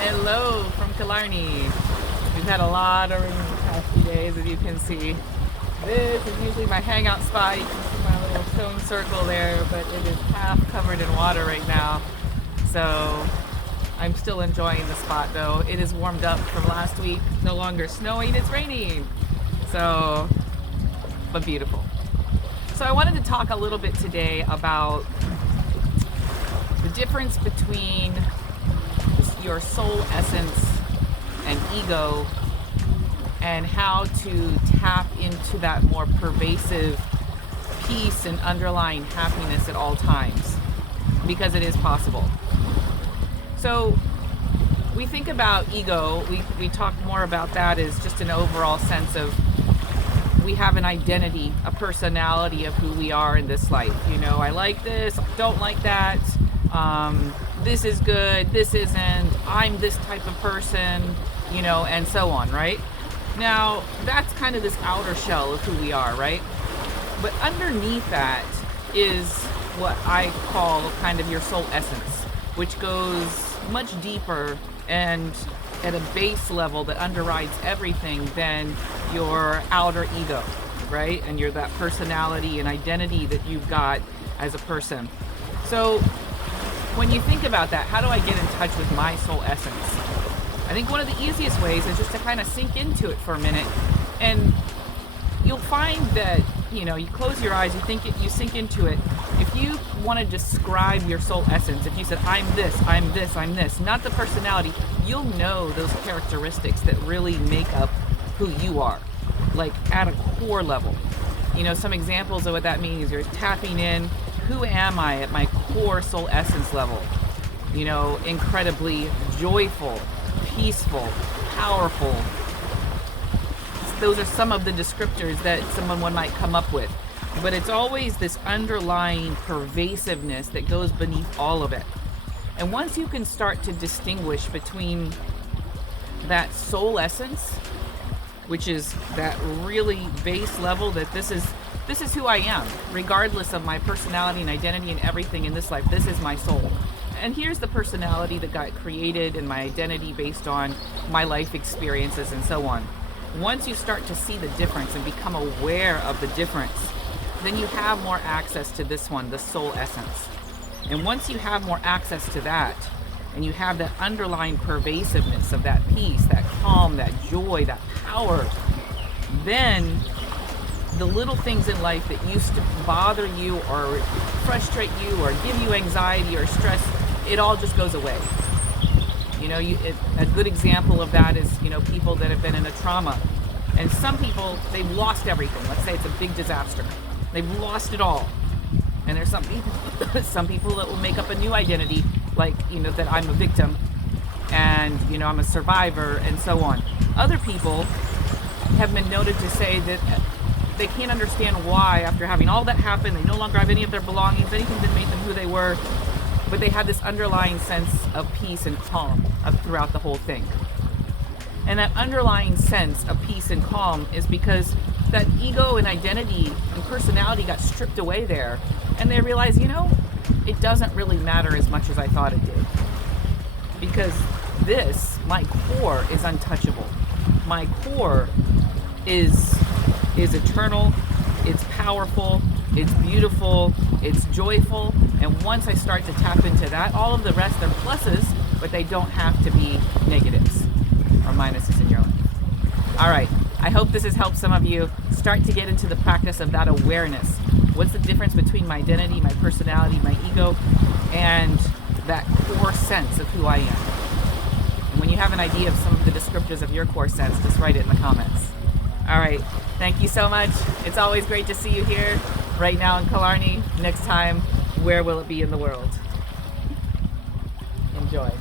Hello from Killarney. We've had a lot of rain in the past few days, as you can see. This is usually my hangout spot. You can see my little stone circle there, but it is half covered in water right now. So I'm still enjoying the spot though. It is warmed up from last week. No longer snowing, it's raining. So, but beautiful. So I wanted to talk a little bit today about the difference between your soul essence and ego, and how to tap into that more pervasive peace and underlying happiness at all times, because it is possible. So we think about ego, we talk more about that as just an overall sense of we have an identity, a personality of who we are in this life. You know, I like this, don't like that. This is good, this isn't, I'm this type of person, you know, and so on, right? Now, that's kind of this outer shell of who we are, right? But underneath that is what I call kind of your soul essence, which goes much deeper and at a base level that underrides everything than your outer ego, right? And you're that personality and identity that you've got as a person. So when you think about that, how do I get in touch with my soul essence? I think one of the easiest ways is just to kind of sink into it for a minute, and you'll find that, you know, you close your eyes, you sink into it. If you want to describe your soul essence, if you said, I'm this, I'm this, I'm this, not the personality, you'll know those characteristics that really make up who you are, like at a core level. You know, some examples of what that means, you're tapping in, who am I at my core soul essence level? You know, incredibly joyful, peaceful, powerful. Those are some of the descriptors that one might come up with. But it's always this underlying pervasiveness that goes beneath all of it. And once you can start to distinguish between that soul essence, which is that really base level, that this is who I am, regardless of my personality and identity and everything in this life. This is my soul. And here's the personality that got created and my identity based on my life experiences and so on. Once you start to see the difference and become aware of the difference, then you have more access to this one, the soul essence. And once you have more access to that, and you have that underlying pervasiveness of that peace, that calm, that joy, that power, then the little things in life that used to bother you or frustrate you or give you anxiety or stress, it all just goes away. You know, a good example of that is, you know, people that have been in a trauma. And some people, they've lost everything. Let's say it's a big disaster. They've lost it all. And there's some people that will make up a new identity, like, you know, that I'm a victim and, you know, I'm a survivor and so on. Other people have been noted to say that they can't understand why, after having all that happen, they no longer have any of their belongings, anything that made them who they were, but they have this underlying sense of peace and calm throughout the whole thing. And that underlying sense of peace and calm is because that ego and identity and personality got stripped away there, and they realize, you know, it doesn't really matter as much as I thought it did. Because this, my core, is untouchable. My core is eternal, it's powerful, it's beautiful, it's joyful, and once I start to tap into that, all of the rest are pluses, but they don't have to be negatives or minuses in your life. All right, I hope this has helped some of you start to get into the practice of that awareness. What's the difference between my identity, my personality, my ego, and that core sense of who I am? And when you have an idea of some of the descriptors of your core sense, just write it in the comments. All right, thank you so much. It's always great to see you here, right now in Killarney. Next time, where will it be in the world? Enjoy.